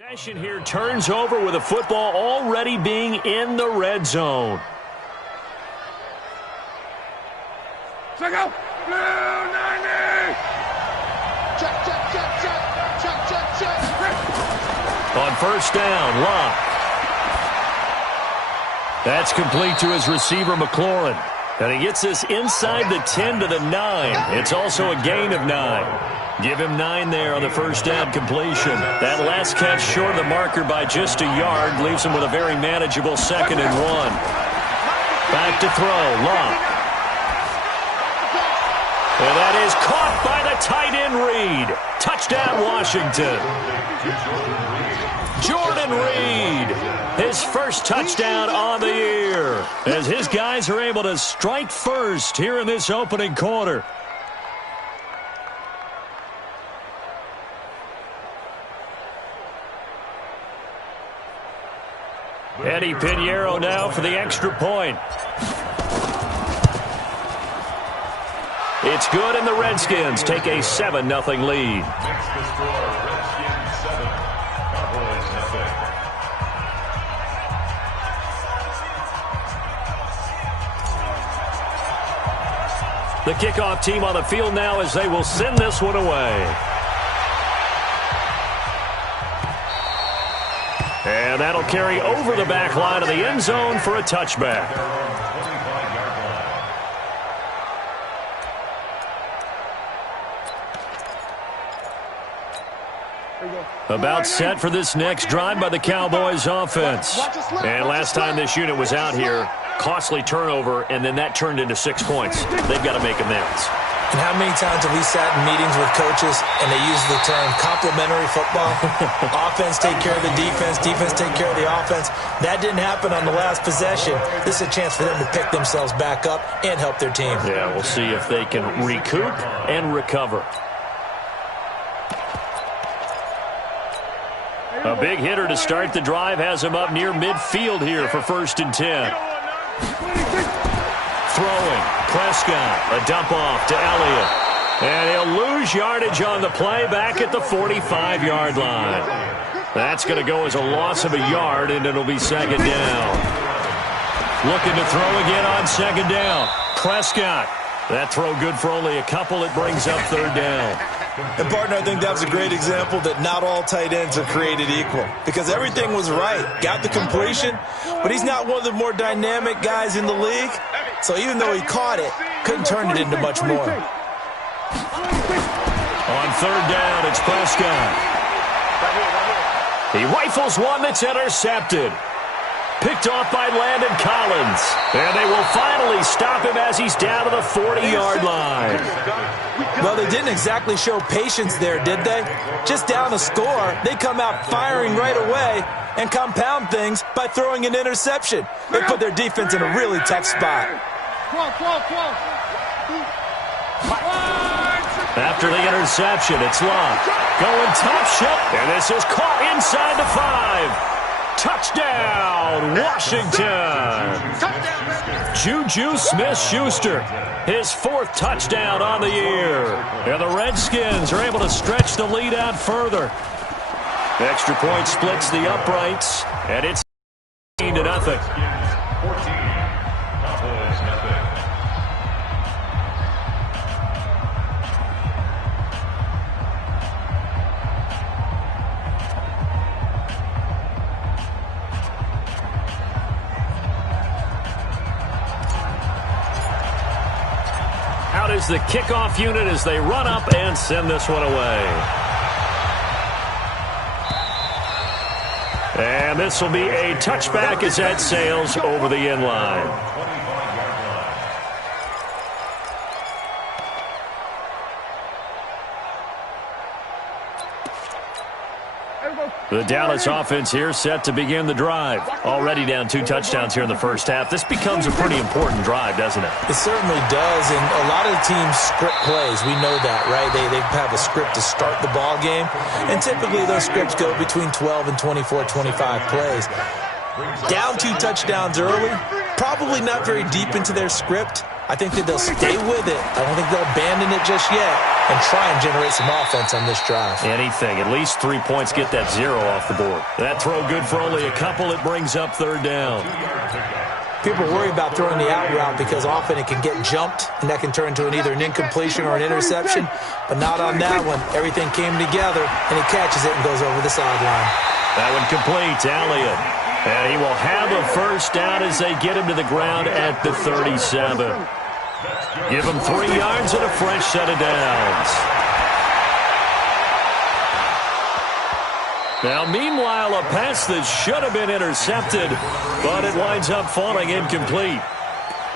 Possession here turns over with a football already being in the red zone. Check out! Blue 90! Check, check, check, check, check, check, check. On first down, Locke. That's complete to his receiver, McLaurin. And he gets this inside the 10 to the 9. It's also a gain of 9. Give him 9 there on the first down completion. That last catch short of the marker by just a yard leaves him with a very manageable 2nd and 1. Back to throw, Locke. And that is caught by the tight end Reed. Touchdown, Washington. Jordan Reed, his first touchdown on the year, as his guys are able to strike first here in this opening quarter. Eddie Pinheiro now for the extra point. It's good, and the Redskins take a 7-0 lead. Next to score, Redskins 7, Cowboys nothing. The kickoff team on the field now as they will send this one away. And that'll carry over the back line of the end zone for a touchback. About set for this next drive by the Cowboys offense. And last time this unit was out here, costly turnover, and then that turned into 6 points. They've got to make amends. And how many times have we sat in meetings with coaches and they use the term complementary football? Offense take care of the defense, defense take care of the offense. That didn't happen on the last possession. This is a chance for them to pick themselves back up and help their team. Yeah, we'll see if they can recoup and recover. A big hitter to start the drive has him up near midfield here for 1st and 10. Throwing, Prescott, a dump off to Elliott. And he'll lose yardage on the play back at the 45-yard line. That's going to go as a loss of a yard, and it'll be 2nd down. Looking to throw again on 2nd down. Prescott. That throw good for only a couple. It brings up 3rd down. And, partner, I think that was a great example that not all tight ends are created equal, because everything was right. Got the completion, but he's not one of the more dynamic guys in the league. So even though he caught it, couldn't turn it into much more. On 3rd down, it's Prescott. He rifles one that's intercepted. Picked off by Landon Collins. And they will finally stop him as he's down to the 40-yard line. Well, they didn't exactly show patience there, did they? Just down a score, they come out firing right away and compound things by throwing an interception. They put their defense in a really tough spot. After the interception, it's Locke. Going top shelf. And this is caught inside the 5. Touchdown, Washington. Juju Smith-Schuster, his 4th touchdown on the year. And the Redskins are able to stretch the lead out further. The extra point splits the uprights, and it's 14-0. 14, Cowboys nothing. Out is the kickoff unit as they run up and send this one away. And this will be a touchback as that sails over the end line. The Dallas offense here set to begin the drive. Already down 2 touchdowns here in the first half. This becomes a pretty important drive, doesn't it? It certainly does, and a lot of the teams script plays. We know that, right? They have a script to start the ball game, and typically those scripts go between 12 and 24, 25 plays. Down 2 touchdowns early, probably not very deep into their script. I think that they'll stay with it. I don't think they'll abandon it just yet and try and generate some offense on this drive. Anything. At least 3 points, get that 0 off the board. That throw good for only a couple. It brings up third down. People worry about throwing the out route because often it can get jumped, and that can turn into either an incompletion or an interception. But not on that one. Everything came together, and he catches it and goes over the sideline. That one complete. Elliott. And he will have a first down as they get him to the ground at the 37. Give him 3 yards and a fresh set of downs. Now, meanwhile, a pass that should have been intercepted, but it winds up falling incomplete.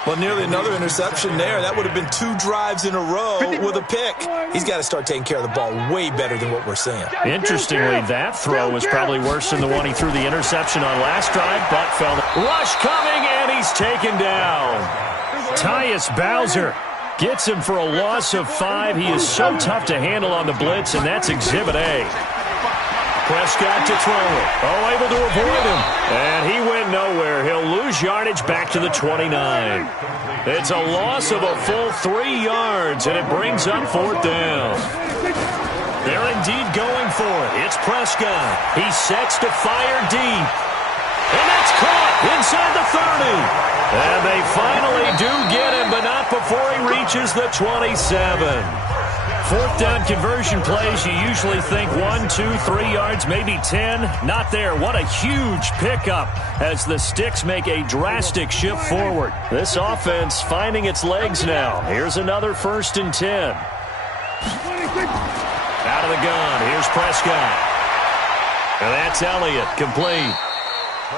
Well, nearly another interception there. That would have been 2 drives in a row with a pick. He's got to start taking care of the ball way better than what we're seeing. Interestingly, that throw was probably worse than the one he threw the interception on last drive, but fell. Rush coming, and he's taken down. Tyus Bowser gets him for a loss of 5. He is so tough to handle on the blitz, and that's Exhibit A. Prescott to throw it. Oh, able to avoid him. And he went nowhere. He'll lose yardage back to the 29. It's a loss of a full 3 yards, and it brings up 4th down. They're indeed going for it. It's Prescott. He sets to fire deep. And that's caught inside the 30. And they finally do get him, but not before he reaches the 27. 4th down conversion plays, you usually think 1, 2, 3 yards, maybe 10. Not there. What a huge pickup as the Sticks make a drastic shift forward. This offense finding its legs now. Here's another 1st and 10. Out of the gun. Here's Prescott. And that's Elliott, complete.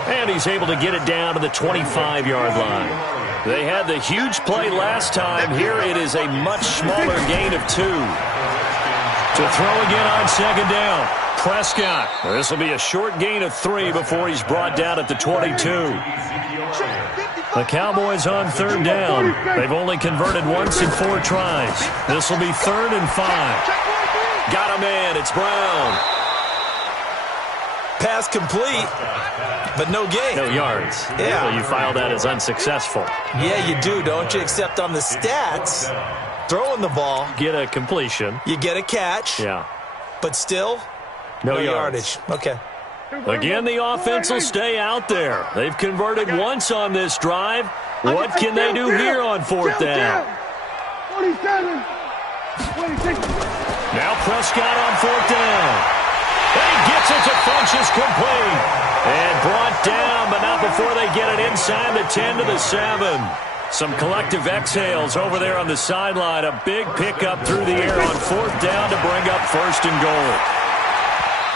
And he's able to get it down to the 25-yard line. They had the huge play last time. Here it is a much smaller gain of 2. To throw again on 2nd down. Prescott. This will be a short gain of 3 before he's brought down at the 22. The Cowboys on 3rd down. They've only converted once in 4 tries. This will be 3rd and 5. Got a man. It's Brown. Pass complete, but no gain. No yards. Yeah. So you file that as unsuccessful. Yeah, you do, don't you? Except on the stats, throwing the ball. Get a completion. You get a catch. Yeah. But still, no yardage. Okay. Again, the offense will stay out there. They've converted once on this drive. What can they do here on 4th down? 47. 26. Now Prescott on 4th down. And he gets it to Funchess complete. And brought down, but not before they get it inside the 10 to the 7. Some collective exhales over there on the sideline. A big pickup through the air on 4th down to bring up 1st and goal.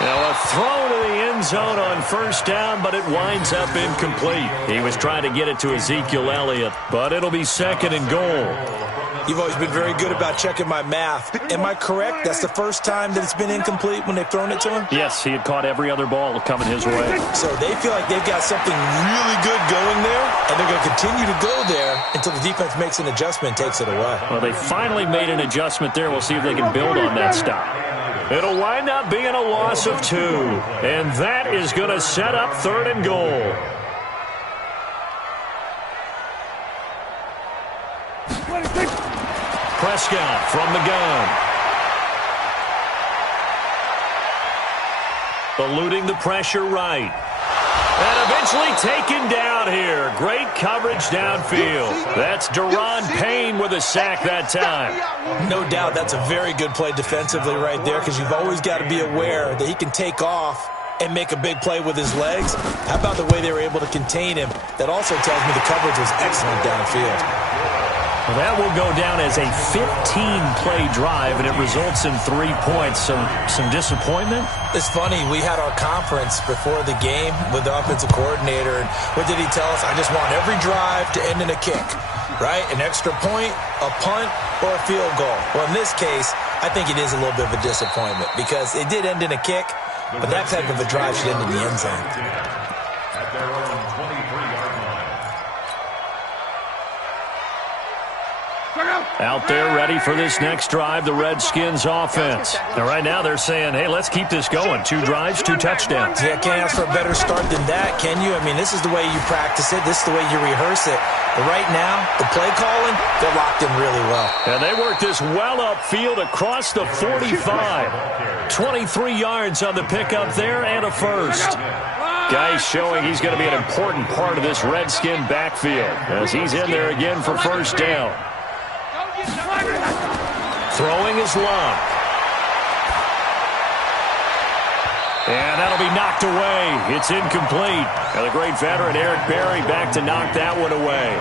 Now a throw to the end zone on 1st down, but it winds up incomplete. He was trying to get it to Ezekiel Elliott, but it'll be 2nd and goal. You've always been very good about checking my math. Am I correct? That's the first time that it's been incomplete when they've thrown it to him? Yes, he had caught every other ball coming his way. So they feel like they've got something really good going there, and they're going to continue to go there until the defense makes an adjustment and takes it away. Well, they finally made an adjustment there. We'll see if they can build on that stop. It'll wind up being a loss of 2, and that is going to set up 3rd and goal. Prescott from the gun. Eluding the pressure right. And eventually taken down here. Great coverage downfield. That's Deron Payne with a sack that time. No doubt that's a very good play defensively right there because you've always got to be aware that he can take off and make a big play with his legs. How about the way they were able to contain him? That also tells me the coverage was excellent downfield. Well, that will go down as a 15-play drive, and it results in 3 points. Some disappointment? It's funny. We had our conference before the game with the offensive coordinator, and what did he tell us? I just want every drive to end in a kick, right? An extra point, a punt, or a field goal. Well, in this case, I think it is a little bit of a disappointment because it did end in a kick, but that type of a drive should end in the end zone. At their own 23-yard line. Out there ready for this next drive, the Redskins offense. And right now they're saying, hey, let's keep this going. 2 drives, 2 touchdowns. Yeah, can't ask for a better start than that, can you? I mean, this is the way you practice it. This is the way you rehearse it. But right now, the play calling, they're locked in really well. And they work this well upfield across the 45. 23 yards on the pickup there and a first. Guy's showing he's going to be an important part of this Redskin backfield as he's in there again for first down. Throwing is Luck. And that'll be knocked away. It's incomplete. And the great veteran Eric Berry back to knock that one away.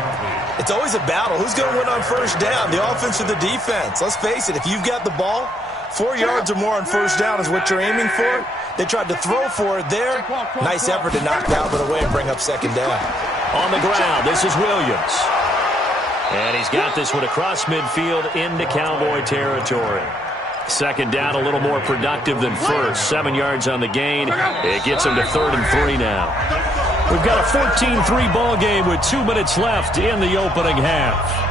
It's always a battle. Who's going to win on first down, the offense or the defense? Let's face it, if you've got the ball, 4 yards or more on first down is what you're aiming for. They tried to throw for it there. Nice effort to knock that one away and bring up second down. On the ground, this is Williams. And he's got this one across midfield into Cowboy territory. Second down, a little more productive than first. 7 yards on the gain. It gets him to 3rd and 3 now. We've got a 14-3 ball game with 2 minutes left in the opening half.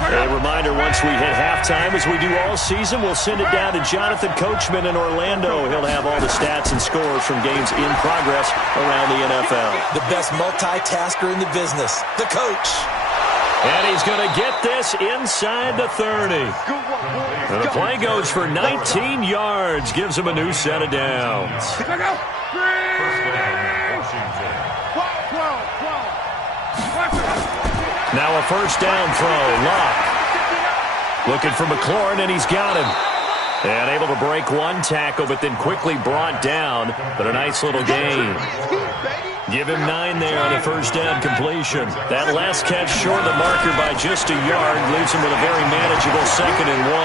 A reminder, once we hit halftime, as we do all season, we'll send it down to Jonathan Coachman in Orlando. He'll have all the stats and scores from games in progress around the NFL. The best multitasker in the business, the coach. And he's going to get this inside the 30. And the play goes for 19 yards, gives him a new set of downs. Now a first down throw. Luck looking for McLaurin, and he's got him. And able to break one tackle, but then quickly brought down. But a nice little gain. Give him 9 there on a first down completion. That last catch short of the marker by just a yard leaves him with a very manageable 2nd and 1.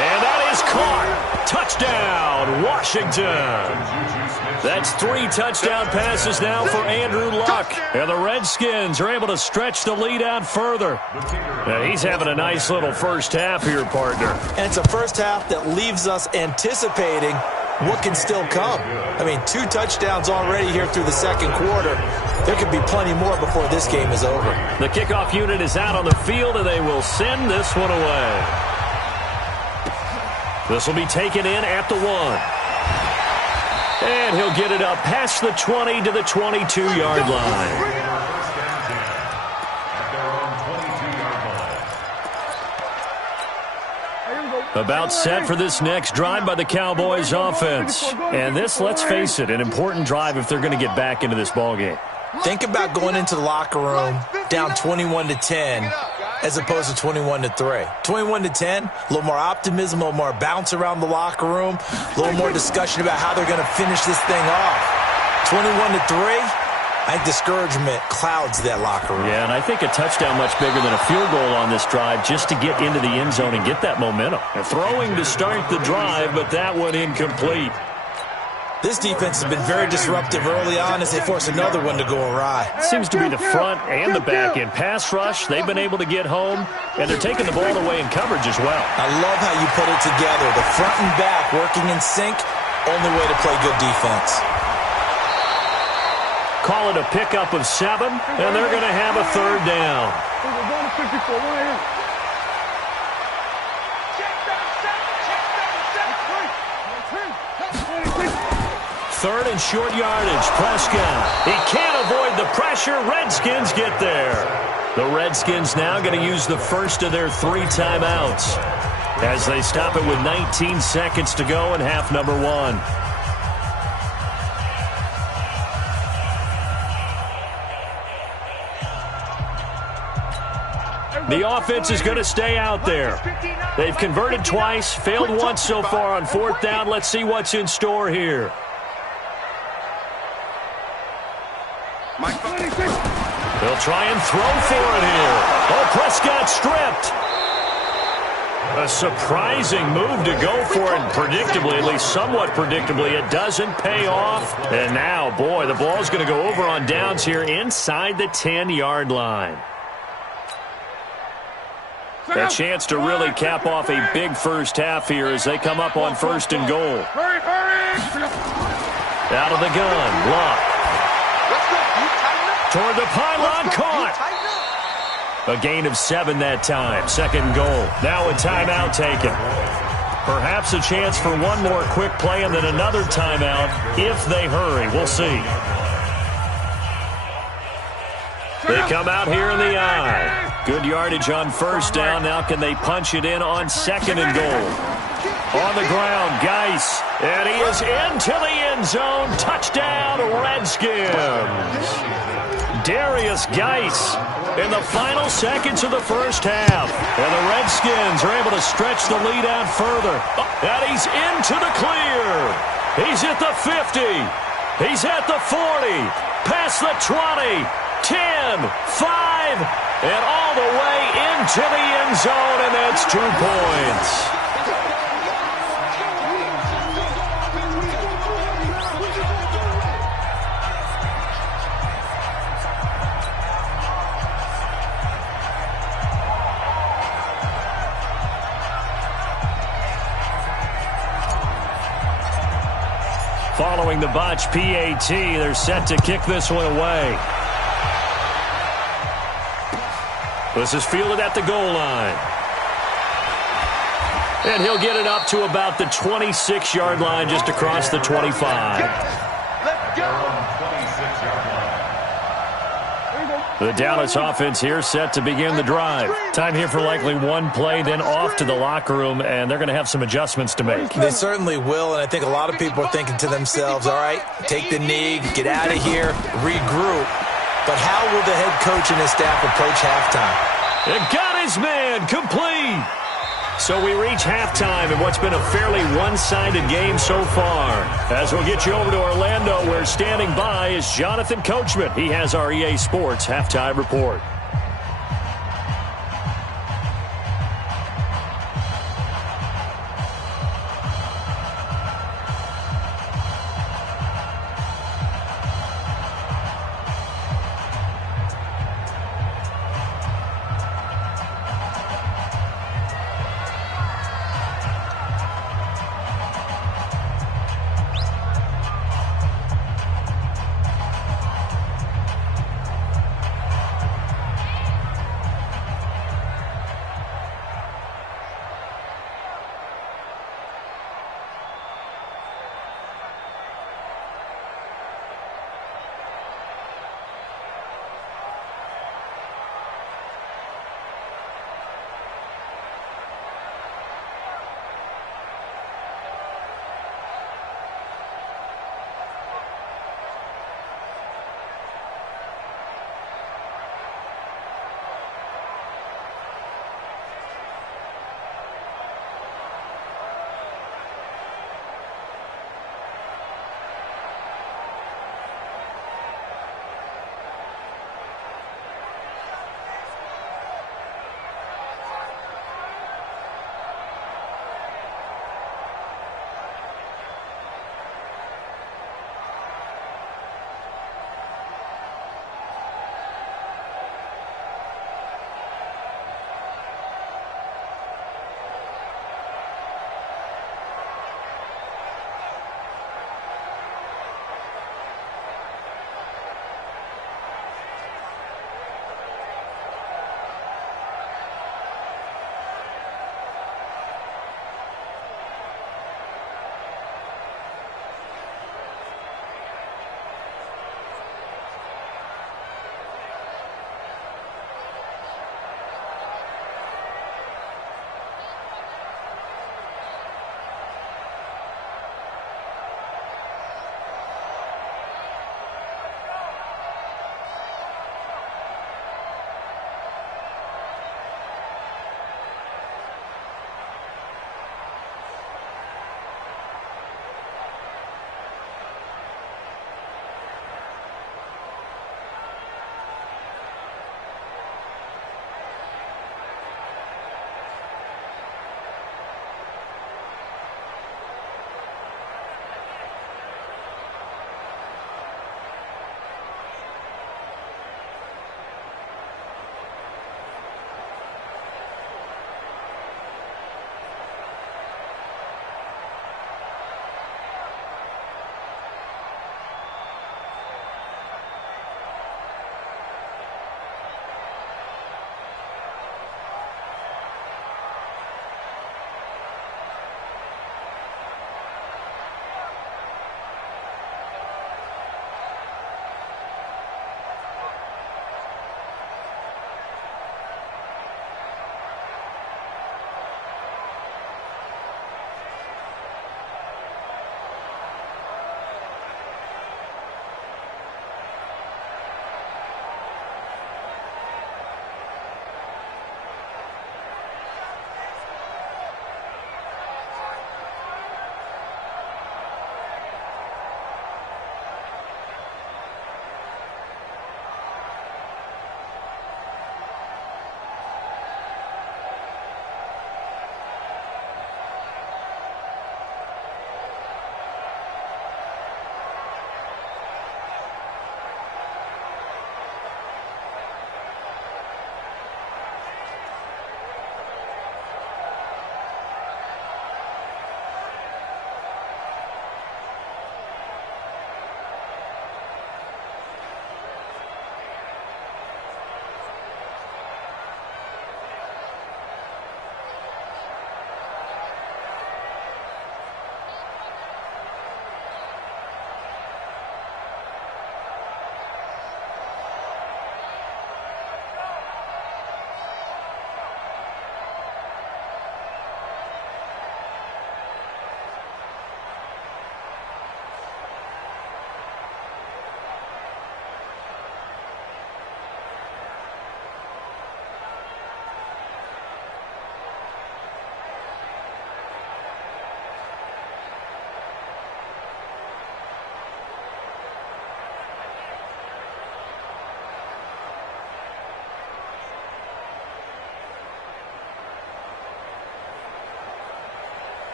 And that is caught. Touchdown, Washington. That's 3 touchdown passes now for Andrew Luck. And the Redskins are able to stretch the lead out further. Now he's having a nice little first half here, partner. And it's a first half that leaves us anticipating what can still come. I mean, 2 touchdowns already here through the second quarter. There could be plenty more before this game is over. The kickoff unit is out on the field, and they will send this one away. This will be taken in at the 1. And he'll get it up past the 20 to the 22-yard line. About set for this next drive by the Cowboys offense. And this, let's face it, an important drive if they're going to get back into this ballgame. Think about going into the locker room down 21-10 as opposed to 21-3. 21-10, a little more optimism, a little more bounce around the locker room, a little more discussion about how they're going to finish this thing off. 21-3, I think discouragement clouds that locker room. Yeah, and I think a touchdown much bigger than a field goal on this drive just to get into the end zone and get that momentum. And throwing to start the drive, but that one incomplete. This defense has been very disruptive early on as they force another one to go awry. Seems to be the front and the back end. Pass rush, they've been able to get home, and they're taking the ball away in coverage as well. I love how you put it together. The front and back working in sync, only way to play good defense. Call it a pickup of 7, and they're going to have a 3rd down. Third and short yardage. Prescott. He can't avoid the pressure. Redskins get there. The Redskins now going to use the first of their 3 timeouts as they stop it with 19 seconds to go in half number 1. The offense is going to stay out there. They've converted twice, failed once so far on 4th down. Let's see what's in store here. They'll try and throw for it here. Oh, Prescott stripped. A surprising move to go for it, and predictably, at least somewhat predictably, it doesn't pay off. And now, boy, the ball's going to go over on downs here inside the 10-yard line. A chance to really cap off a big first half here as they come up on 1st and goal. Out of the gun, Luck. Toward the pylon, caught. A gain of 7 that time. Second goal. Now a timeout taken. Perhaps a chance for one more quick play and then another timeout if they hurry. We'll see. They come out here in the eye. Good yardage on first down. Now can they punch it in on second and goal? On the ground, Geis. And he is into the end zone. Touchdown, Redskins. Darius Geis in the final seconds of the first half. And the Redskins are able to stretch the lead out further. And he's into the clear. He's at the 50. He's at the 40. Past the 20. 10, 5, and all the way into the end zone, and that's 2 points. Following the botch PAT, they're set to kick this one away. This is fielded at the goal line. And he'll get it up to about the 26-yard line, just across the 25. Let's go. The Dallas offense here set to begin the drive. Time here for likely one play, then off to the locker room, and they're going to have some adjustments to make. They certainly will, and I think a lot of people are thinking to themselves, all right, take the knee, get out of here, regroup. But how will the head coach and his staff approach halftime? It got his man complete. So we reach halftime in what's been a fairly one-sided game so far. As we'll get you over to Orlando, where standing by is Jonathan Coachman. He has our EA Sports halftime report.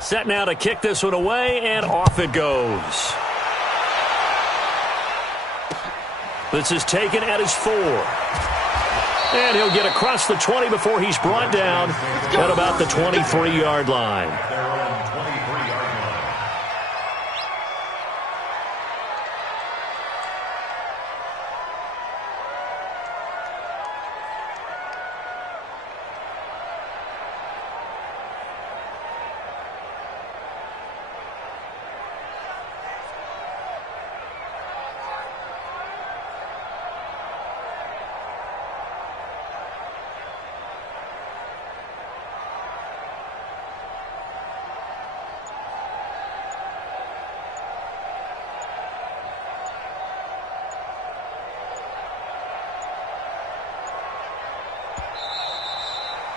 Set now to kick this one away, and off it goes. This is taken at his 4. And he'll get across the 20 before he's brought down at about the 23-yard line.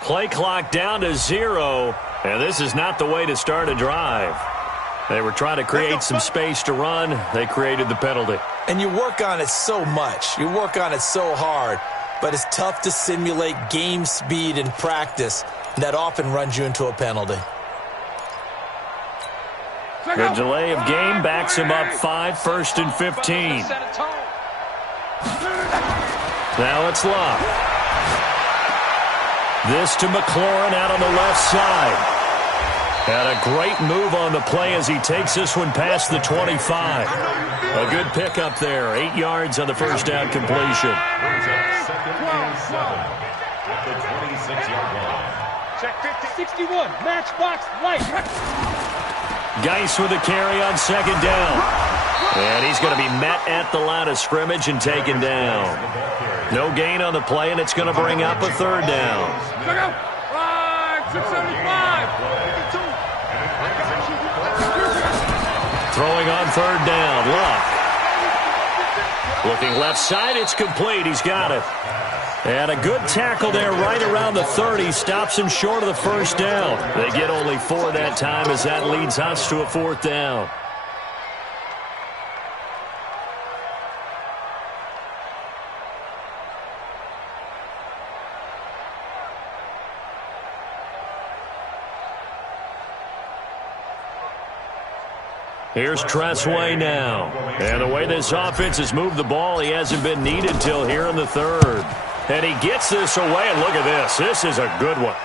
Play clock down to 0, and this is not the way to start a drive. They were trying to create some space to run. They created the penalty. And you work on it so much. You work on it so hard. But it's tough to simulate game speed in practice. That often runs you into a penalty. The delay of game backs him up 5, 1st and 15. Now it's Love. This to McLaurin out on the left side. Had a great move on the play as he takes this one past the 25. A good pickup there. 8 yards on the first down completion. Check 50, 61, matchbox light. Geis with a carry on second down. And he's going to be met at the line of scrimmage and taken down. No gain on the play, and it's going to bring up a third down. Look out! 675. Throwing on third down. Luck. Looking left side. It's complete. He's got it. And a good tackle there right around the 30. Stops him short of the first down. They get only 4 that time as that leads us to a 4th down. Here's Tressway now. And the way this offense has moved the ball, he hasn't been needed till here in the 3rd. And he gets this away, and look at this. This is a good one.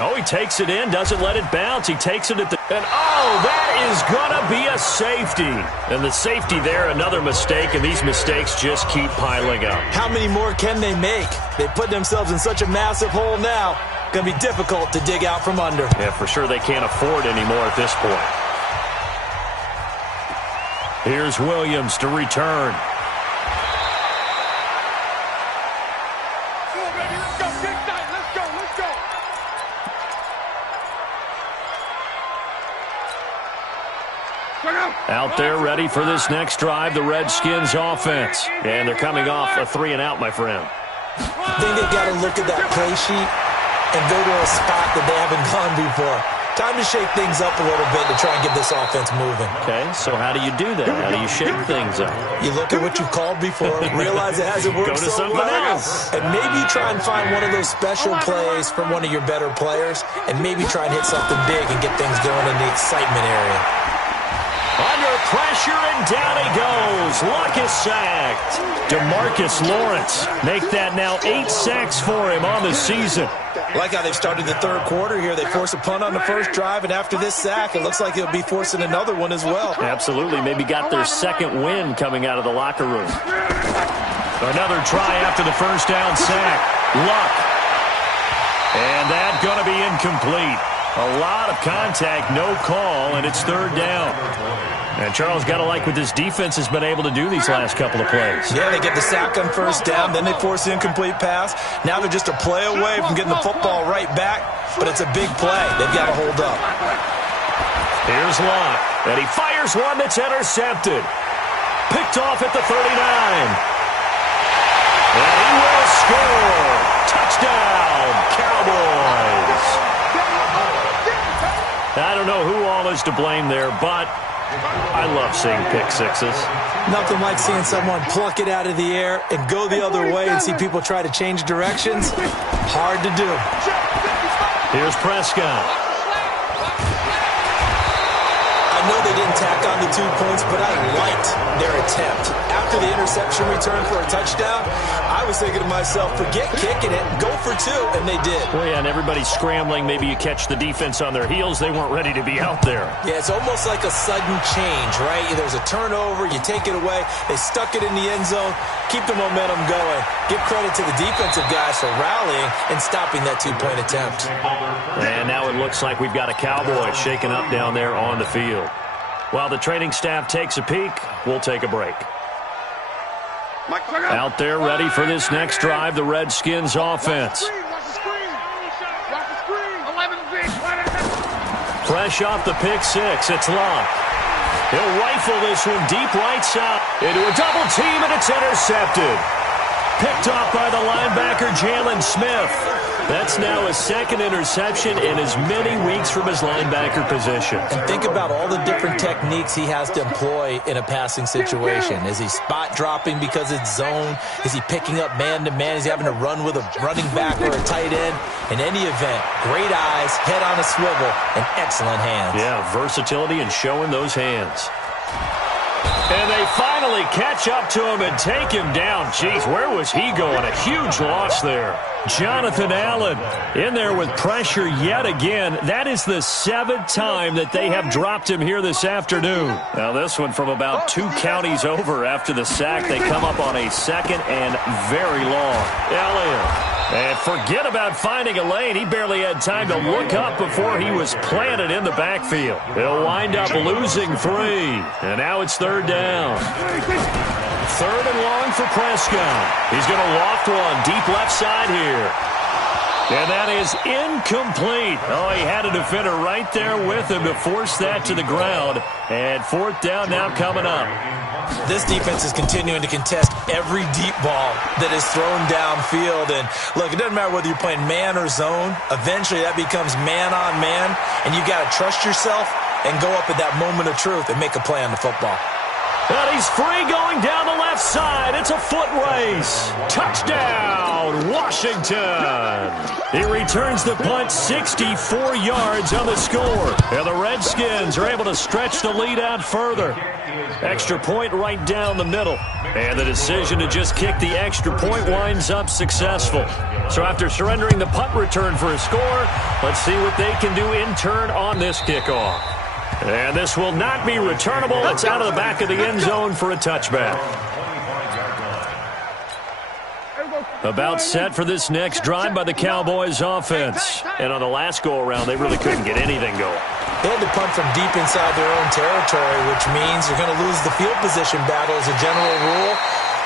Oh, he takes it in, doesn't let it bounce. He takes it at the... And, oh, that is going to be a safety. And the safety there, another mistake, and these mistakes just keep piling up. How many more can they make? They put themselves in such a massive hole now. Going to be difficult to dig out from under. Yeah, for sure they can't afford anymore at this point. Here's Williams to return. Out there ready for this next drive, the Redskins offense. And they're coming off a 3-and-out, my friend. I think they've got to look at that play sheet and go to a spot that they haven't gone before. Time to shake things up a little bit to try and get this offense moving. Okay, so how do you do that? How do you shake things up? You look at what you've called before, realize it hasn't worked Go to so something well, else. and maybe try and find one of those special plays from one of your better players, and maybe try and hit something big and get things going in the excitement area. Under pressure, and down he goes. Luck is sacked. DeMarcus Lawrence make that now 8 sacks for him on the season. Like how they've started the 3rd quarter here. They force a punt on the first drive, and after this sack, it looks like they'll be forcing another one as well. Absolutely. Maybe got their 2nd win coming out of the locker room. Another try after the first down sack. Luck. And that's going to be incomplete. A lot of contact, no call, and it's 3rd down. And Charles, got to like what this defense has been able to do these last couple of plays. Yeah, they get the sack on first down, then they force the incomplete pass. Now they're just a play away from getting the football right back, but it's a big play. They've got to hold up. Here's Locke, and he fires one that's intercepted. Picked off at the 39. And he will score. Touchdown, Cowboys. I don't know who all is to blame there, but I love seeing pick sixes. Nothing like seeing someone pluck it out of the air and go the other way and see people try to change directions. Hard to do. Here's Prescott. I know they didn't tack on the 2 points, but I liked their attempt. After the interception return for a touchdown, I was thinking to myself, forget kicking it, go for 2, and they did. Well, yeah, and everybody's scrambling. Maybe you catch the defense on their heels. They weren't ready to be out there. Yeah, it's almost like a sudden change, right? There's a turnover, you take it away, they stuck it in the end zone, keep the momentum going. Give credit to the defensive guys for rallying and stopping that 2-point attempt. And now it looks like we've got a Cowboy shaken up down there on the field. While the training staff takes a peek, we'll take a break. Out there ready for this next drive, the Redskins offense. Fresh off the pick six, it's Locke. He'll rifle this one deep right side into a double team, and it's intercepted. Picked off by the linebacker, Jalen Smith. That's now his second interception in as many weeks from his linebacker position. And think about all the different techniques he has to employ in a passing situation. Is he spot dropping because it's zone? Is he picking up man-to-man? Is he having to run with a running back or a tight end? In any event, great eyes, head on a swivel, and excellent hands. Yeah, versatility and showing those hands. And they finally catch up to him and take him down. Jeez, where was he going? A huge loss there. Jonathan Allen in there with pressure yet again. That is the 7th time that they have dropped him here this afternoon. Now this one from about 2 counties over after the sack. They come up on a second and very long. Elliott. And forget about finding a lane. He barely had time to look up before he was planted in the backfield. He'll wind up losing 3. And now it's 3rd down. 3rd and long for Prescott. He's going to loft one deep left side here. And that is incomplete. Oh, he had a defender right there with him to force that to the ground. And 4th down now coming up. This defense is continuing to contest every deep ball that is thrown downfield. And look, it doesn't matter whether you're playing man or zone. Eventually that becomes man on man. And you got to trust yourself and go up at that moment of truth and make a play on the football. And he's free going down the left side. It's a foot race. Touchdown, Washington. He returns the punt 64 yards on the score. And the Redskins are able to stretch the lead out further. Extra point right down the middle. And the decision to just kick the extra point winds up successful. So after surrendering the punt return for a score, let's see what they can do in turn on this kickoff. And this will not be returnable. It's out of the back of the end zone for a touchback. About set for this next drive by the Cowboys offense. And on the last go-around, they really couldn't get anything going. They had to punt from deep inside their own territory, which means you're going to lose the field position battle as a general rule.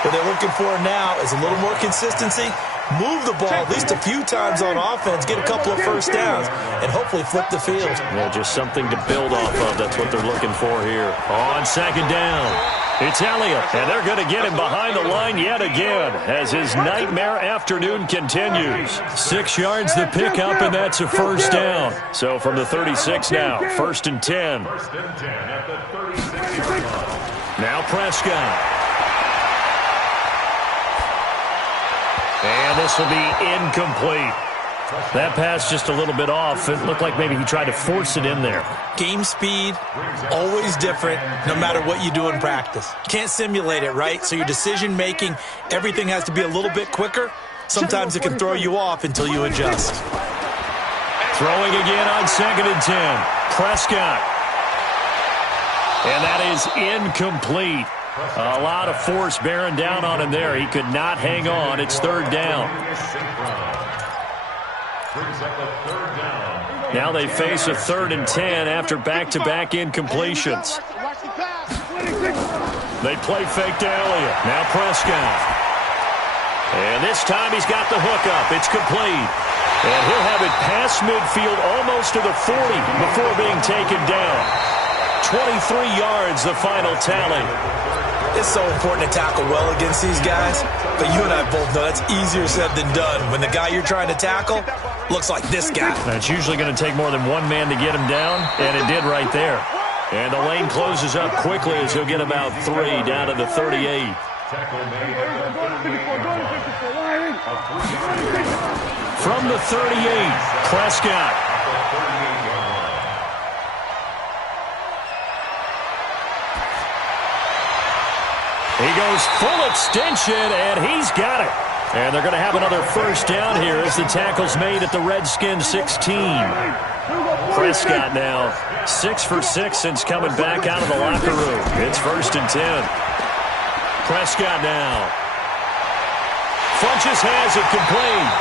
What they're looking for now is a little more consistency. Move the ball at least a few times on offense, get a couple of first downs, and hopefully flip the field. Yeah, just something to build off of. That's what they're looking for here. On 2nd down, it's Elliott, and they're going to get him behind the line yet again as his nightmare afternoon continues. 6 yards the pickup, and that's a first down. So from the 36 now, 1st and 10. Now Prescott. And this will be incomplete. That pass just a little bit off. It looked like maybe he tried to force it in there. Game speed, always different, no matter what you do in practice. Can't simulate it, right? So your decision-making, everything has to be a little bit quicker. Sometimes it can throw you off until you adjust. Throwing again on 2nd and 10. Prescott. And that is incomplete. A lot of force bearing down on him there. He could not hang on. It's 3rd down. Now they face a 3rd and 10 after back-to-back incompletions. They play fake to Elliott. Now Prescott. And this time he's got the hookup. It's complete. And he'll have it past midfield almost to the 40 before being taken down. 23 yards, the final tally. It's so important to tackle well against these guys, but you and I both know that's easier said than done when the guy you're trying to tackle looks like this guy. It's usually going to take more than one man to get him down, and it did right there. And the lane closes up quickly as he'll get about 3 down to the 38. From the 38, Prescott. He goes full extension, and he's got it. And they're going to have another first down here as the tackle's made at the Redskins 16. Prescott now 6 for 6 since coming back out of the locker room. It's 1st and 10. Prescott now. Funches has it complete.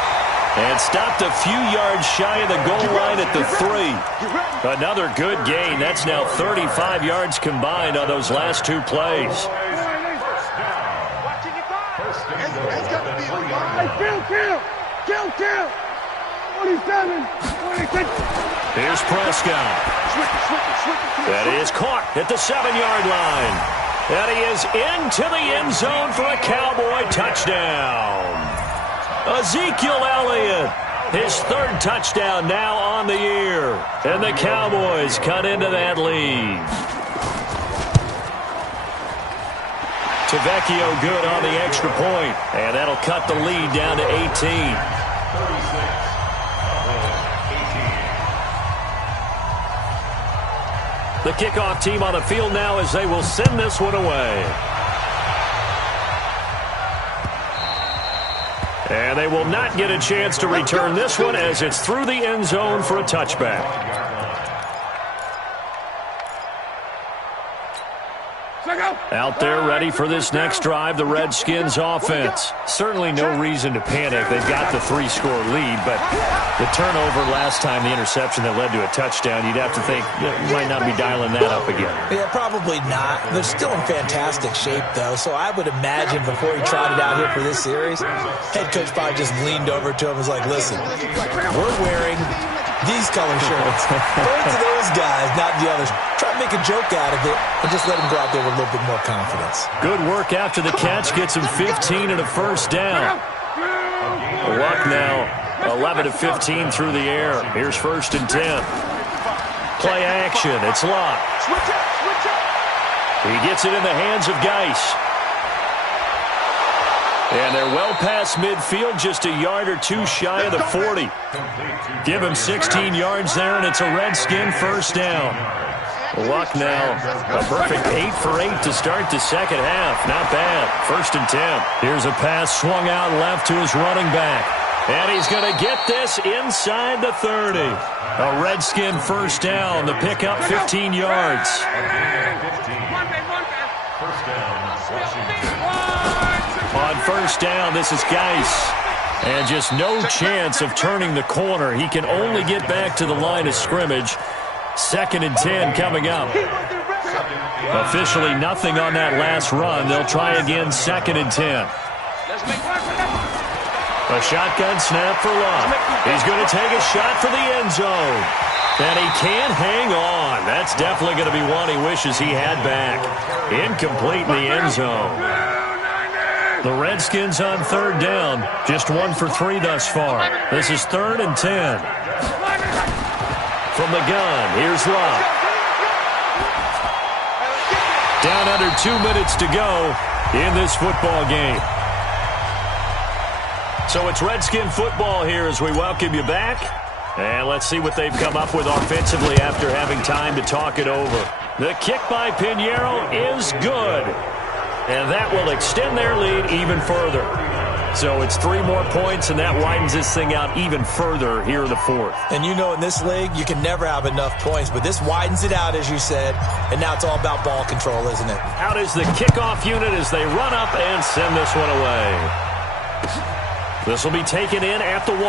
And stopped a few yards shy of the goal line at the 3. Another good gain. That's now 35 yards combined on those last 2 plays. Kill. 27, 26. Here's Prescott. That is caught at the 7-yard line. And he is into the end zone for a Cowboy touchdown. Ezekiel Elliott, his 3rd touchdown now on the year. And the Cowboys cut into that lead. Tavecchio good on the extra point, and that'll cut the lead down to 18. The kickoff team on the field now as they will send this one away. And they will not get a chance to return this one as it's through the end zone for a touchback. Out there ready for this next drive, the Redskins offense. Certainly no reason to panic. They've got the 3-score lead, but the turnover last time, the interception that led to a touchdown, you'd have to think you might not be dialing that up again. Yeah, probably not. They're still in fantastic shape, though, so I would imagine before he trotted out here for this series, head coach probably just leaned over to him and was like, listen, we're wearing these color shirts. Throw it to those guys, not the others. Try to make a joke out of it and just let them go out there with a little bit more confidence. Good work after the catch. Gets him 15 and a first down. Luck now 11 to 15 through the air. Here's 1st and 10. Play action. It's Luck. He gets it in the hands of Geis. And they're well past midfield, just a yard or 2 shy of the 40. Give him 16 yards there, and it's a Redskin first down. Luck now, a perfect 8 for 8 to start the second half. Not bad. 1st and 10. Here's a pass swung out left to his running back. And he's going to get this inside the 30. A Redskin first down. The pickup 15 yards. On first down, this is Geis. And just no chance of turning the corner. He can only get back to the line of scrimmage. 2nd and 10 coming up. Officially nothing on that last run. They'll try again 2nd and 10. A shotgun snap for Luck. He's going to take a shot for the end zone. And he can't hang on. That's definitely going to be one he wishes he had back. Incomplete in the end zone. The Redskins on 3rd down. Just 1 for 3 thus far. This is 3rd and 10. From the gun, here's Luck. Down under 2 minutes to go in this football game. So it's Redskin football here as we welcome you back. And let's see what they've come up with offensively after having time to talk it over. The kick by Pinheiro is good. And that will extend their lead even further. So it's 3 more points, and that widens this thing out even further here in the 4th. And you know in this league, you can never have enough points, but this widens it out, as you said, and now it's all about ball control, isn't it? Out is the kickoff unit as they run up and send this one away. This will be taken in at the 1.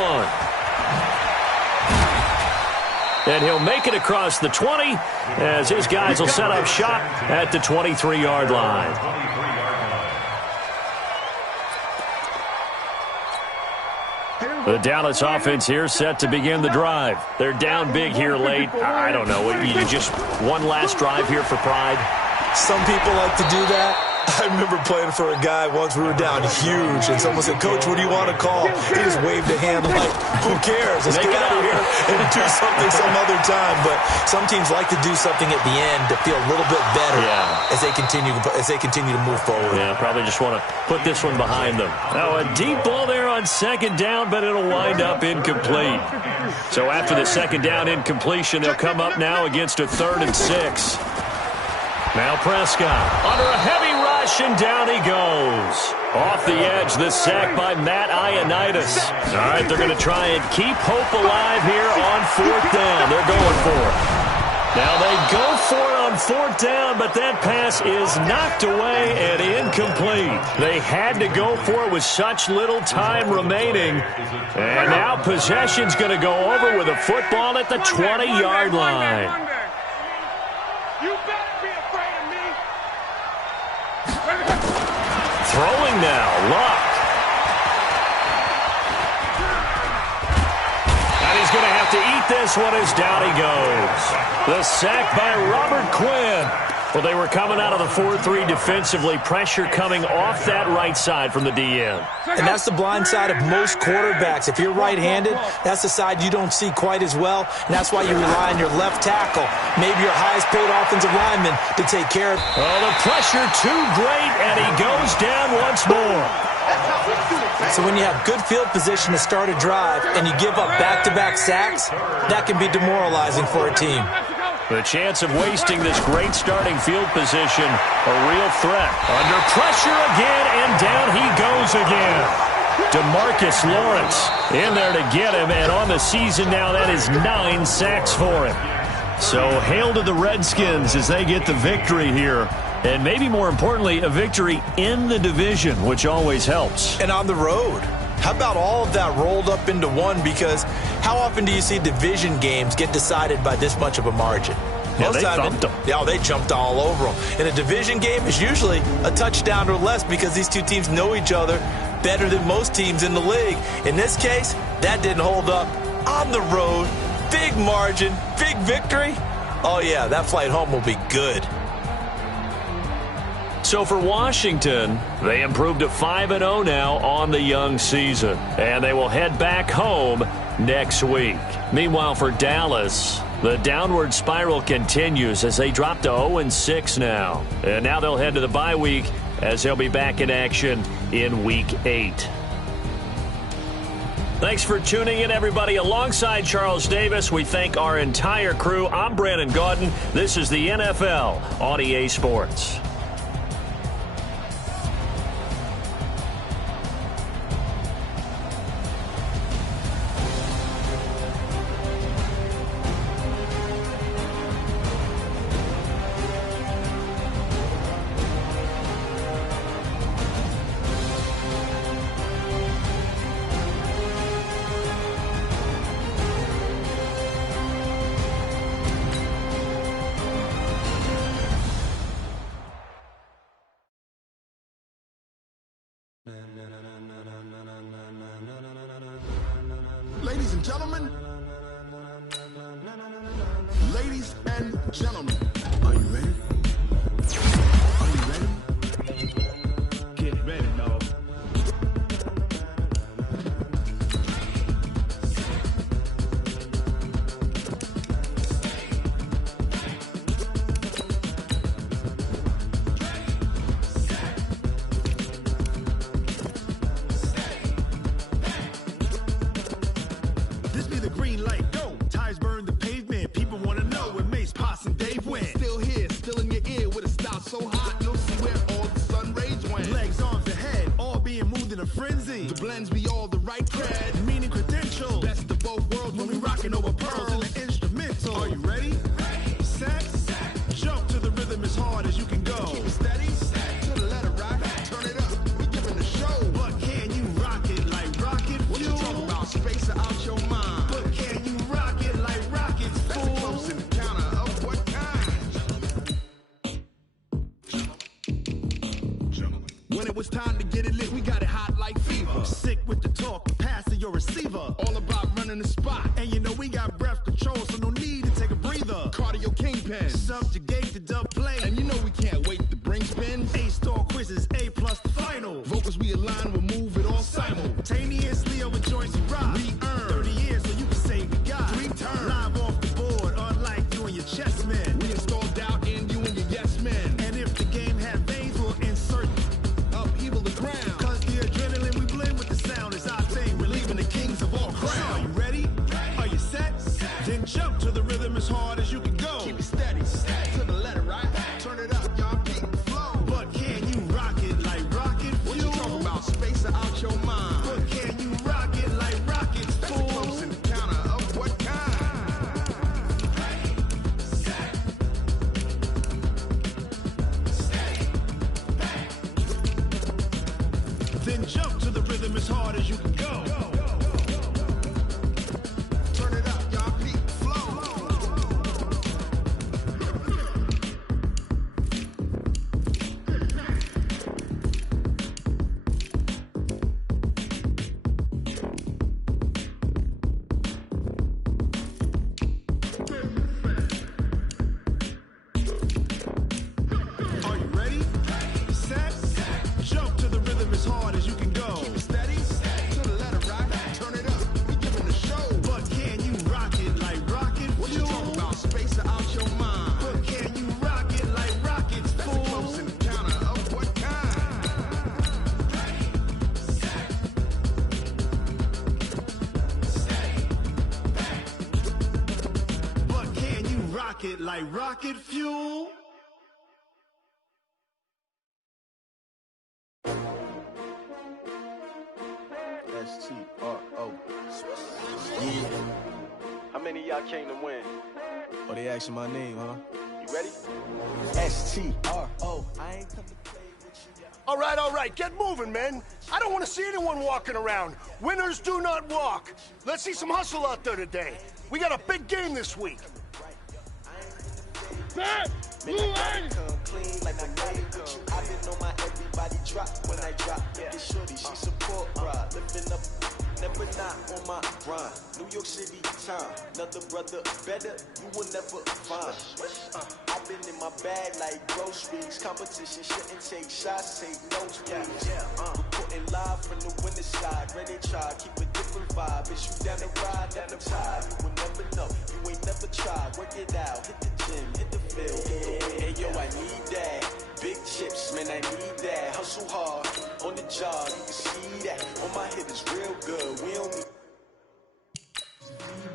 And he'll make it across the 20 as his guys will set up shop at the 23-yard line. The Dallas offense here set to begin the drive. They're down big here late. I don't know. You just one last drive here for pride? Some people like to do that. I remember playing for a guy once. We were down huge, and someone said, "Coach, what do you want to call?" He just waved a hand like, "Who cares? Let's get out of here and do something some other time." But some teams like to do something at the end to feel a little bit better as they continue to move forward. Yeah, probably just want to put this one behind them. Now a deep ball there on second down, but it'll wind up incomplete. So after the second down incompletion, they'll come up now against a 3rd and 6. Now Prescott under a heavy rush, and down he goes. Off the edge, the sack by Matt Ioannidis. All right, they're going to try and keep hope alive here on 4th down. They're going for it. Now they go for it on 4th down, but that pass is knocked away and incomplete. They had to go for it with such little time remaining. And now possession's going to go over with a football at the 20-yard line. You better be afraid of me. Throwing now, Luck. And he's going to have to eat this one as down he goes. The sack by Robert Quinn. Well, they were coming out of the 4-3 defensively. Pressure coming off that right side from the DN. And that's the blind side of most quarterbacks. If you're right-handed, that's the side you don't see quite as well. And that's why you rely on your left tackle, maybe your highest-paid offensive lineman, to take care of it. Oh, the pressure too great, and he goes down once more. So when you have good field position to start a drive and you give up back-to-back sacks, that can be demoralizing for a team. The chance of wasting this great starting field position, a real threat. Under pressure again, and down he goes again. DeMarcus Lawrence in there to get him, and on the season now, that is 9 sacks for him. So hail to the Redskins as they get the victory here. And maybe more importantly, a victory in the division, which always helps. And on the road. How about all of that rolled up into one? Because how often do you see division games get decided by this much of a margin? Yeah, they thumped them. Yeah, they jumped all over them. And a division game is usually a touchdown or less because these two teams know each other better than most teams in the league. In this case, that didn't hold up. On the road, big margin, big victory. Oh, yeah, that flight home will be good. So for Washington, they improved to 5-0 now on the young season. And they will head back home next week. Meanwhile, for Dallas, the downward spiral continues as they drop to 0-6 now. And now they'll head to the bye week as they'll be back in action in Week 8. Thanks for tuning in, everybody. Alongside Charles Davis, we thank our entire crew. I'm Brandon Gaudin. This is the NFL on EA Sports. Ladies and gentlemen, are you ready? Are you ready? Get ready, dog. This be the green light, go. Tires burn the pavement. People want to know where Mace, Potts, and Dave went. Still here, still in your ear with a style so hot, you'll see where all the sun rays went. Legs, arms, and head, all being moved in a frenzy. The blends be all the right cred, meaning credentials. Best of both worlds when we rocking over pearls in the instrumental. Are you ready? Set, jump to the rhythm as hard as you can go. Keep it steady, to the letter rock, turn it up. We giving the show. But can you rock it like rocket fuel? What you talking about? Space out your mind. But can you rock it like rockets, fool? That's a close encounter of what kind? When it was time to get it lit, we got it hot like fever. Sick with the talk, pass to your receiver. All about running the spot. And you know we got breath control, so no need to take a breather. Cardio kingpin, subjugate the dub play. And you know we can't wait to bring spins. A-star quizzes, A+ the final. Vocals we align, we'll move it all simultaneously over joints and rock. We earn 30 years, so you can say we got 3 turns. Live off the board, unlike you and your chess men. We install doubt in you and your yes men. And if the game had veins, we'll insert upheaval the ground. Cause the adrenaline we blend with the sound is our rocket like rocket fuel. S-T-R-O. Yeah. How many of y'all came to win? Oh, they asking my name, huh? You ready? S-T-R-O. I ain't come to play with you. All right, get moving, men. I don't want to see anyone walking around. Winners do not walk. Let's see some hustle out there today. We got a big game this week. Set! Blue line! Come clean like a name with you. I been on my everybody drop when I drop. Look at shorty, she support ride. Lifting up, never not on my grind. New York City time, another brother better, you will never find. I've been in my bag like groceries. Competition shouldn't take shots, take notes, please. Reporting live from the winter side. Ready try, keep a different vibe. Bitch, you down the ride, down the tide. You will never know, you ain't never tried. Work it out, hit the gym, hit the field. Hey yo, I need that. Big chips, man, I need that. Hustle hard, on the job, you can see that. On my hit is real good, we don't need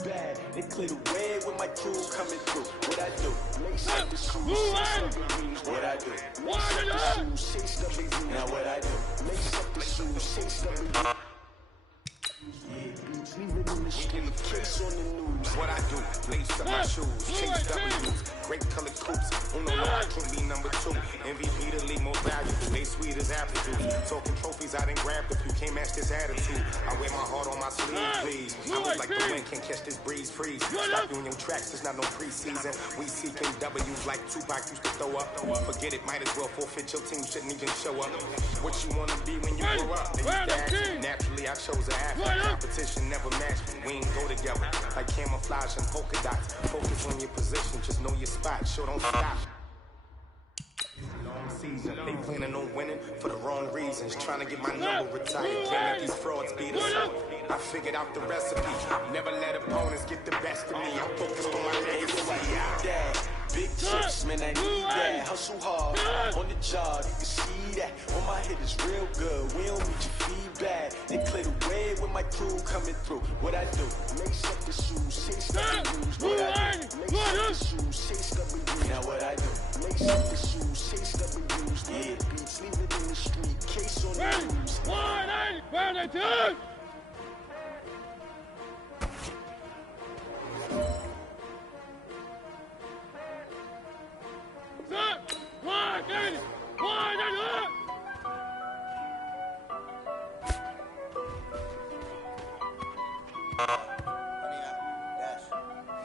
bad. They clear the way when my crew coming through. What I do? Lace up the shoes, chase up the rings. What I do? Lace up the shoes, chase up the rings. Now what I do? Lace up the shoes, chase up the rings. We living the street, case on the news. What I do, lace up my shoes, chase W's, great colored coops. Uno, no, I can't be number 2. MVP the league, more valuable. They sweet as apple juice. Talking trophies, I didn't grab the few. Can't match this attitude. I wear my heart on my sleeve, please. I was like the wind, can't catch this breeze, freeze. Stop doing your tracks, it's not no preseason. We seeking W's like Tupac used to throw up. Forget it, might as well forfeit. Your team shouldn't even show up. What you wanna be when you grow up? They used to ask me. Naturally, I chose an athlete. Competition never matched me. We ain't go together like camouflage and polka dots. Focus on your position, just know your spot. Sure, don't stop. Long season, they planning on winning for the wrong reasons. Trying to get my number retired. Can't let these frauds beat us up. I figured out the recipe. Never let opponents get the best of me. I'm focused on my legacy. Big chips, man, I need that. Hustle hard, on the job, you can see that. On my hit is real good, we don't need your feedback. They clear the way when my crew coming through. What I do? Lace up the shoes, chase up the rules. What I do? Lace up the shoes, chase up the rules. Now what I do? Lace up the shoes, chase up the rules. Yeah, beats, leave it in the street, case on the news. 1-8, 22!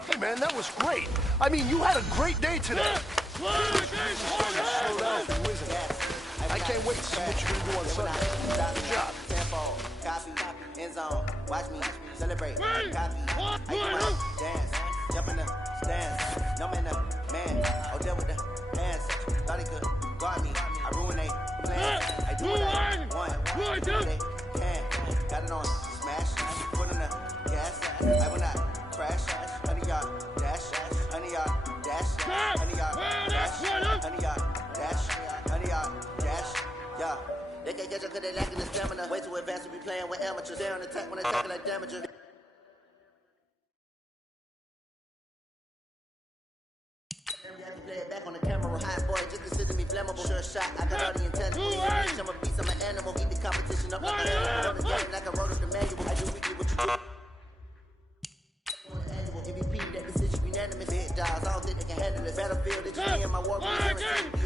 Hey, man, that was great. I mean, you had a great day today. I can't wait to see what you're going to do on Sunday. Good job. Tempo, copy, end zone, watch me celebrate. Copy, I do my dance, jump in the stands. No man, man, oh, deal with the hands. Thought he could guard me. I ruin they plans. I do what I want. They can. Got it on smash. Foot on the gas. I will not crash. Honey yard dash. Honey yard dash. Honey yard dash. Honey yard dash. Honey yard dash. Yeah. They can't catch up cause they lacking the stamina. Way too advanced to be playing with amateurs. They're on attack when they tackle like damager. Play it back on the camera, hot boy, just consider me flammable. Sure shot, I got all the intangibles. I'm a beast, I'm an animal. Eat the competition up like an animal. On the game like I wrote up the manual. I do weekly what you do. MVP, that decision unanimous. Big dogs, I don't think they can handle this. Battlefield, it's me and my war be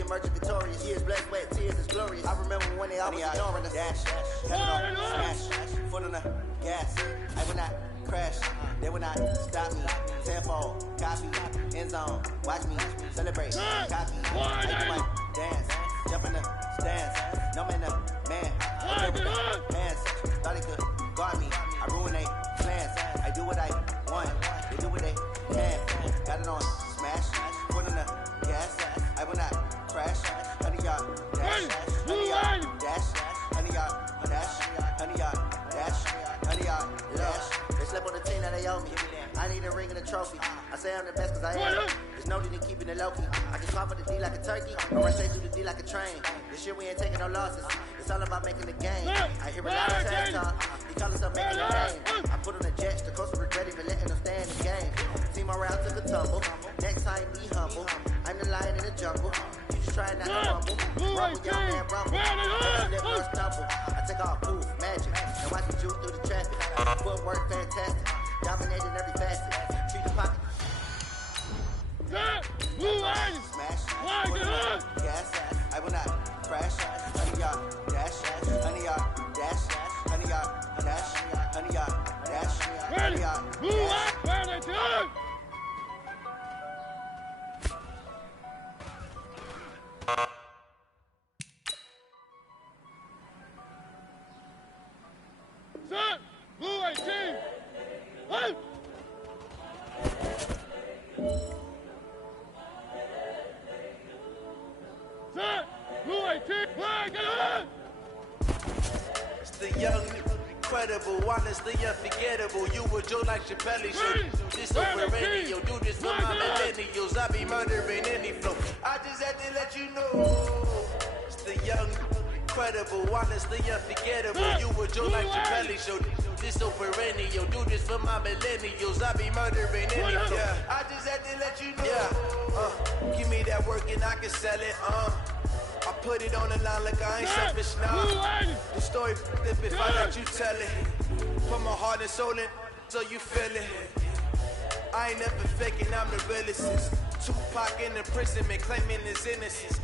emerging victorious. Years, blood, sweat, tears, it's glorious. I remember when they always ignoring us. Dash, cut it on, smash, foot on the gas. I will not crash, they will not stop me. Tenfold, copy, end zone, watch me celebrate. Copy, I do my dance, jump in the stands. No man, man, I do with the hands. Thought he could guard me. I ruin they plans. I do what I want. They do what they can. Got it on smash, foot on the gas. I will not crash. Honey yard dash, honey yard dash, honey yard dash, honey yard dash, honey yard dash. They slept on the team that they owe me. I need a ring and a trophy. I say I'm the best cause I am. There's no need in keeping it low-key. I can swap for the D like a turkey. I run straight through the D like a train. This year we ain't taking no losses. It's all about making the game. I hear a lot of trash talk. They call us up making the game. I put on the jets. The coach will regret even letting them stay in the game. Team around took a tumble. Next time be trying not to rumble. Rumble, young man, rumble. Let me stumble. I take off, move, magic. And watch me juke through the traffic. Footwork, fantastic. Dominating every facet. Treat the pocket. Smash. Gas. I will not crash. Honey, y'all, dash. Honey, y'all, dash. Honey, y'all, dash. Honey, y'all, dash. Honey, y'all, dash. Set! Blue 18! Left! Set! Blue 18! Flag it on! It's the young, incredible, honestly unforgettable. You would Joe like Chappelle show. This over radio, do this for my millennials. I be murdering any flow. I just had to let you know. It's the young, incredible, honestly unforgettable. You would Joe like Chappelle show. This over radio, do this for my millennials. I be murdering any flow. I just had to let you know. Give me that work and I can sell it. I put it on the line like I ain't selfish now. The story flip if I let you tell it. Put my heart and soul in so you feel it. I ain't never faking, I'm the realest. Tupac in imprisonment, claiming his innocence.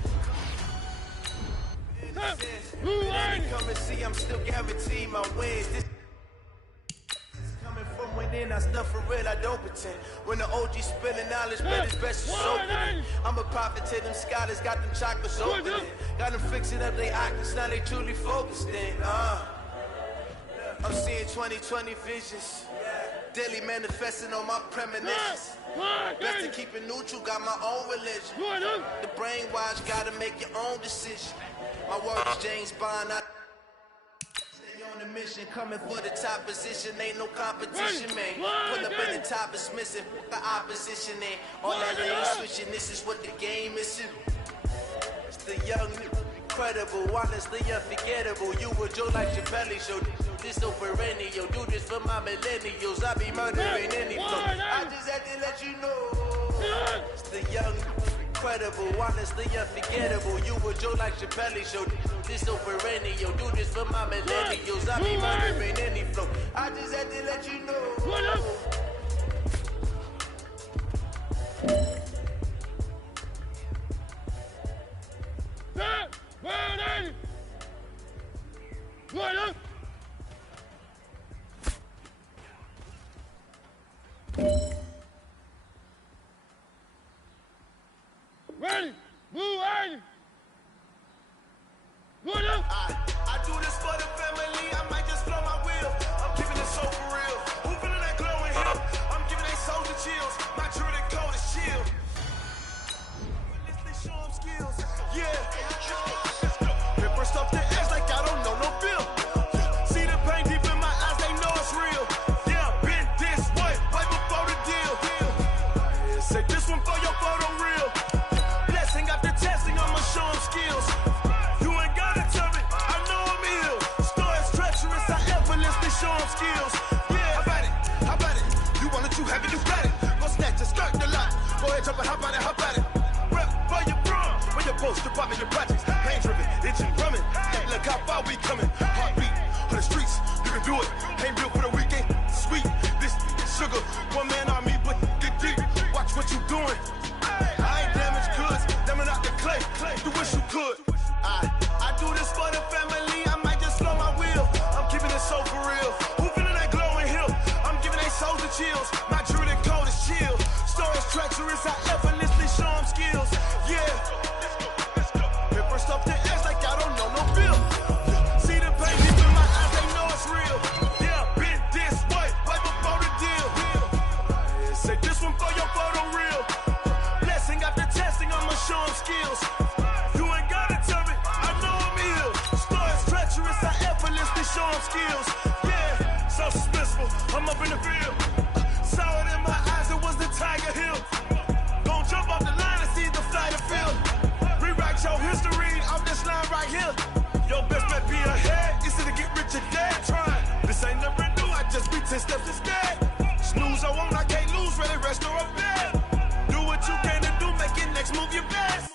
Come and see, I'm still guaranteed my wins. This coming from within, I stuff for real, I don't pretend. When the OG spilling knowledge, but it's best to soak it. I'm a prophet to them scholars, got them chakras open. Got them fixing up they octaves, now they truly focused in. I'm seeing 2020 visions. Daily manifesting on my premonitions. Best to keep it neutral, got my own religion. The brainwash, gotta make your own decision. My word is James Bond, I stay on the mission, coming for the top position, ain't no competition, man. Pull up in the top is missing, the opposition ain't. All that lane switching, this is what the game is. It's the young, incredible, honestly unforgettable. You would Joe like Chappelle show. This over radio, do this for my millennials. I be murdering any flow. I just had to let you know. It's the young, incredible, honestly unforgettable. You would Joe like Chappelle show. This over radio, do this for my millennials. I be murdering any flow. I just had to let you know. Ready? Blue 80! Good up! I do this for the family, I might just blow my wheel. I'm keeping it so for real. Who feeling that glowing hill? I'm giving they soldier chills. My true the code is chill. Realistically show them skills. Yeah. Pepper stuff the edge like I don't know no bill. See the pain deep in my eyes, they know it's real. Yeah, been this way, right before the deal. Say this one for your photo reel. Blessing after testing, I'ma show them skills. Show them skills. Yeah, how about it? You want it, you have it, you got it. Go snatch it, skirt the lot. Go ahead, jump it, how about it? Rep for your bro, for your post, your poppin', your projects. Pain driven, itching, drumming. Look how far we coming. Heartbeat on the streets, you can do it. Ain't built for the weekend. Sweet, this sugar, one man army, but get deep. Watch what you doing. I ain't damaged goods, damn it out the clay. You wish you could. I do this for the family. I might just slow my wheel. I'm keeping it so for real. Who feeling that glowing hill? I'm giving they souls the chills. My druidic code is chill. Stories treacherous, I effortlessly show them skills. Yeah. Pepper stuff the edge like I don't know no bill. See the pain deep in my eyes, they know it's real. Yeah, been this way, right before the deal. Say this one for your photo reel. Blessing after testing, I'ma show them skills. You ain't gotta tell me, I know I'm ill. Stories treacherous, I effortlessly show them skills. Yeah, so suspenseful, I'm up in the field. Saw it in my eyes, it was the Tiger Hill. Gon' jump off the line and see the flight of field. Rewrite your history off this line right here. Your best bet be ahead, it's to get rich or dead trying. This ain't never new, I just be 10 steps instead. Snooze, I won't, I can't lose, ready, rest or a bed. Do what you can to do, make it next move your best.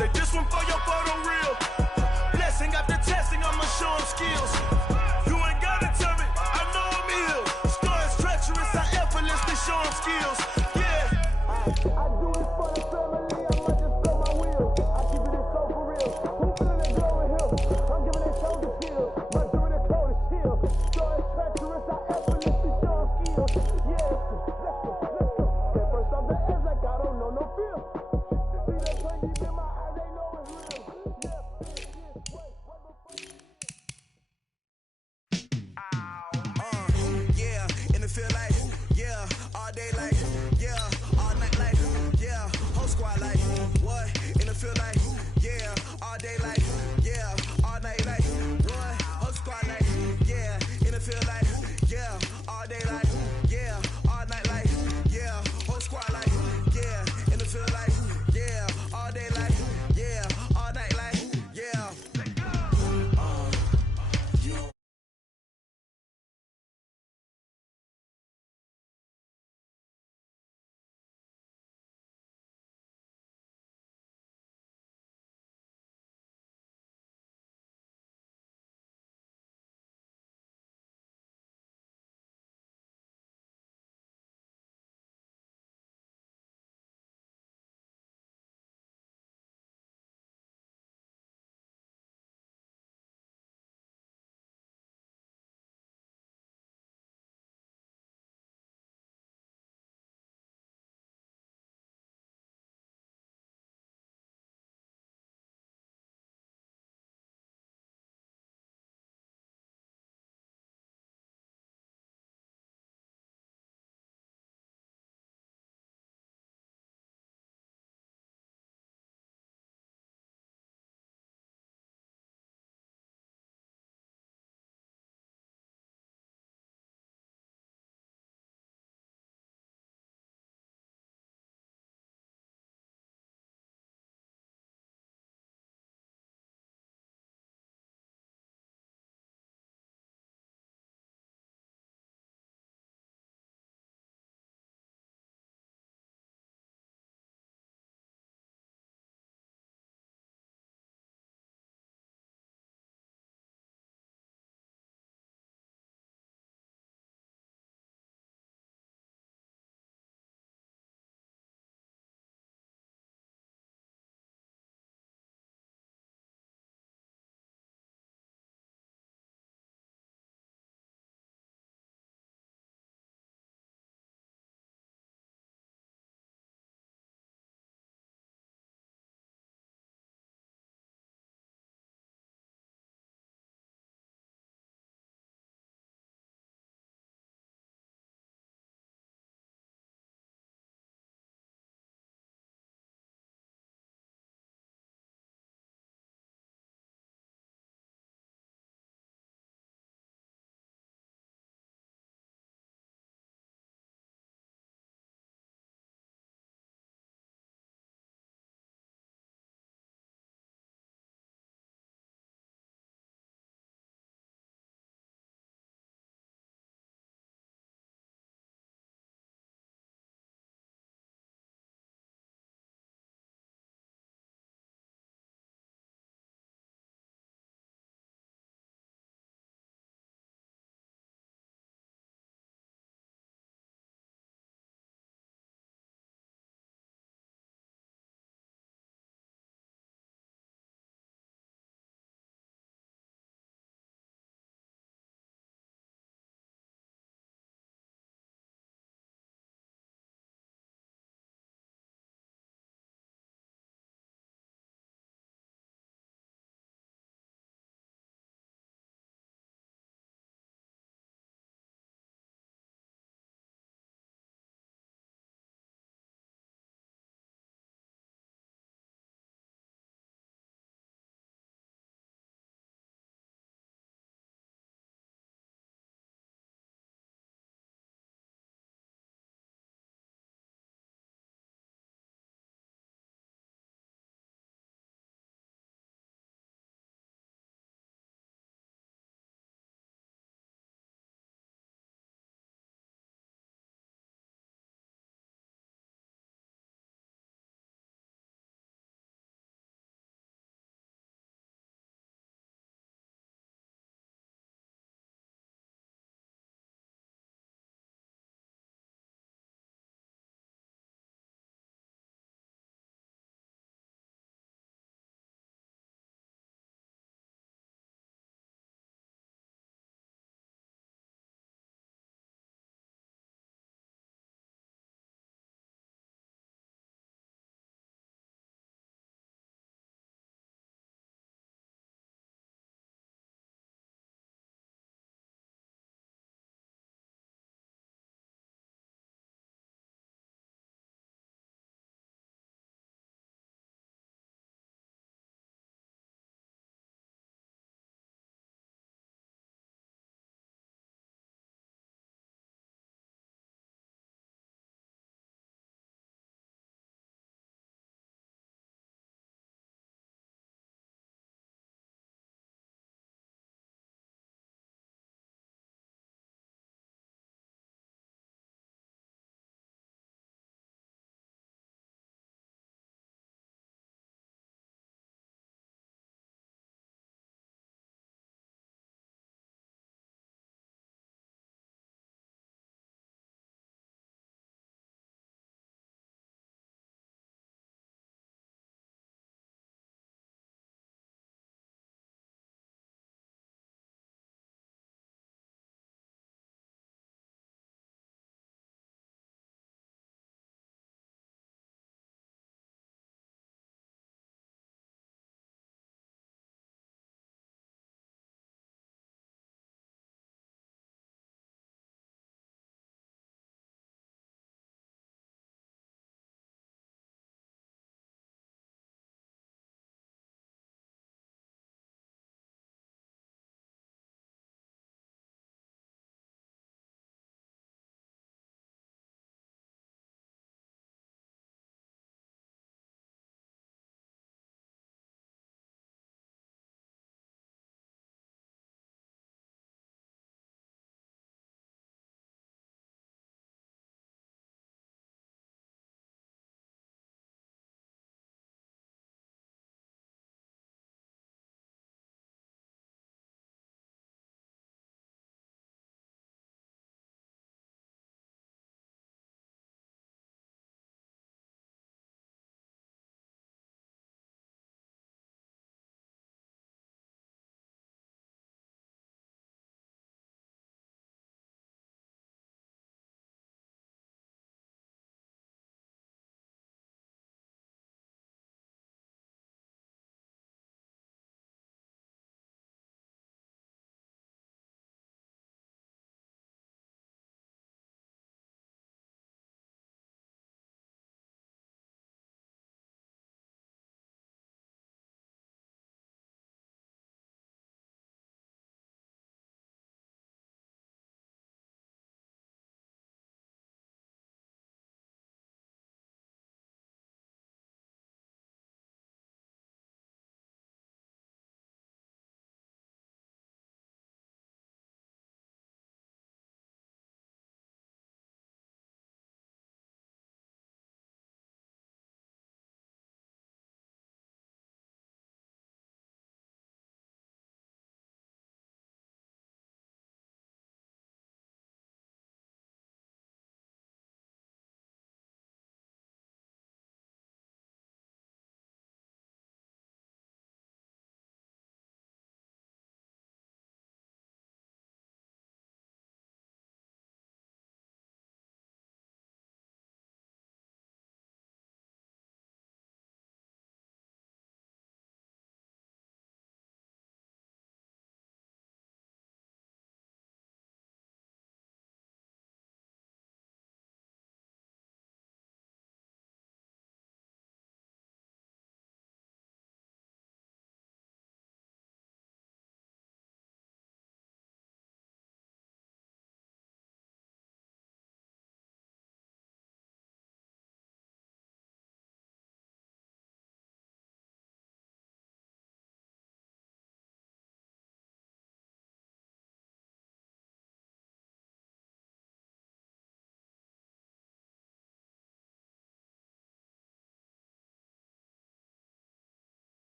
Say this one for your photo reel. Blessing after testing, I'ma show him skills. You ain't gotta tell me, I know I'm ill. Stories treacherous, I effortlessly show him skills. Yeah. I do it for the family, I might just spell my wheel. I keep it so for real. Who feeling it glowing hill? I'm giving it shoulder feel. But doing it cold as steel. Stories treacherous, I effortlessly show him skills. Yeah, let's go, let's go. At first off the edge like I don't know no feel. See that play deep in my eyes, they know it's real. Yeah.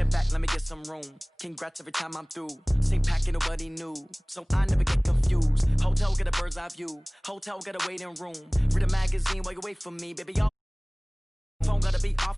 Sit back, let me get some room. Congrats every time I'm through. Same packing, nobody knew, so I never get confused. Hotel, get a bird's eye view. Hotel, get a waiting room. Read a magazine while you wait for me, baby. Y'all phone gotta be off.